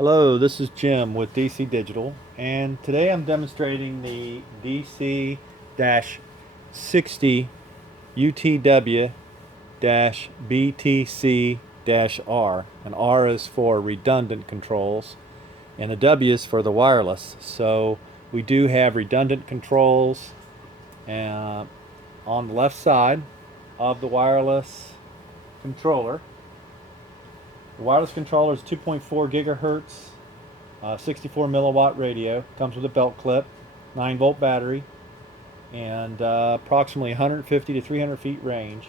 Hello, this is Jim with DC Digital, and today I'm demonstrating the DC-60UTW-BTC-R. And R is for redundant controls, and the W is for the wireless. So we do have redundant controls on the left side of the wireless controller. The wireless controller is 2.4 gigahertz, 64 milliwatt radio. Comes with a belt clip, 9-volt battery, and approximately 150 to 300 feet range.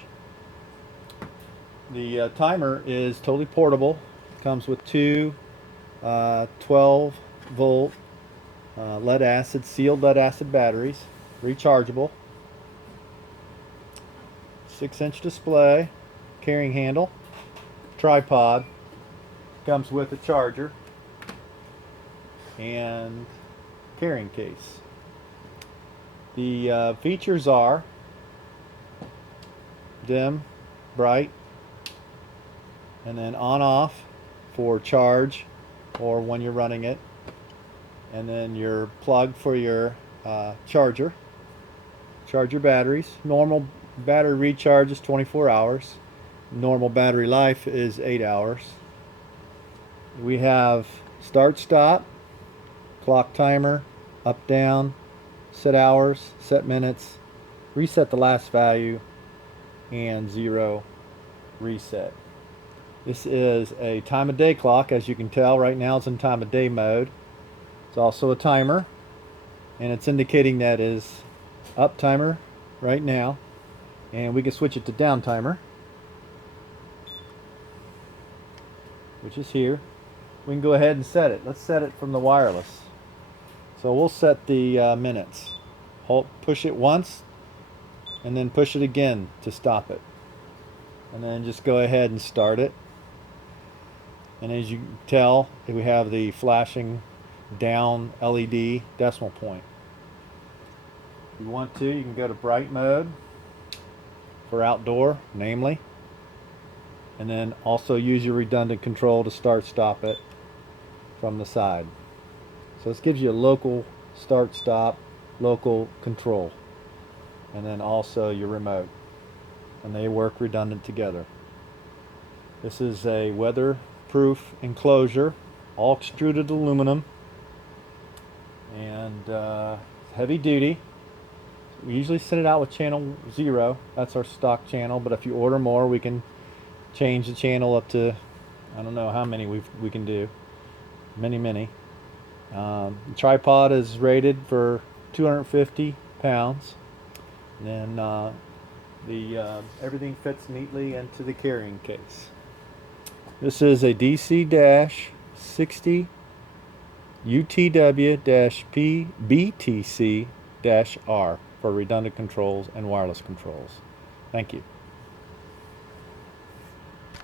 The timer is totally portable. Comes with two 12-volt sealed lead acid batteries, rechargeable. 6-inch display, carrying handle, tripod. Comes with a charger and carrying case. The features are dim, bright, and then on off for charge or when you're running it, and then your plug for your charge your batteries. Normal battery recharge is 24 hours. Normal battery life is 8 hours. We have start stop, clock timer, up down, set hours, set minutes, reset the last value, and 0 reset. This is a time of day clock. As you can tell, right now it's in time of day mode. It's also a timer, and it's indicating that is up timer right now, and we can switch it to down timer, which is here. We can go ahead and set it. Let's set it from the wireless. So we'll set the minutes. Push it once, and then push it again to stop it. And then just go ahead and start it. And as you can tell, we have the flashing down LED decimal point. If you want to, you can go to bright mode for outdoor, namely. And then also use your redundant control to stop it from the side. So this gives you a local start stop, local control, and then also your remote, and they work redundant together. This is a weatherproof enclosure, all extruded aluminum, and heavy duty. We usually send it out with channel 0. That's our stock channel, but if you order more, we can change the channel up to, I don't know how many we can do. Many. The tripod is rated for 250 pounds. And then everything fits neatly into the carrying case. This is a DC-60UTW-BTC-R for redundant controls and wireless controls. Thank you.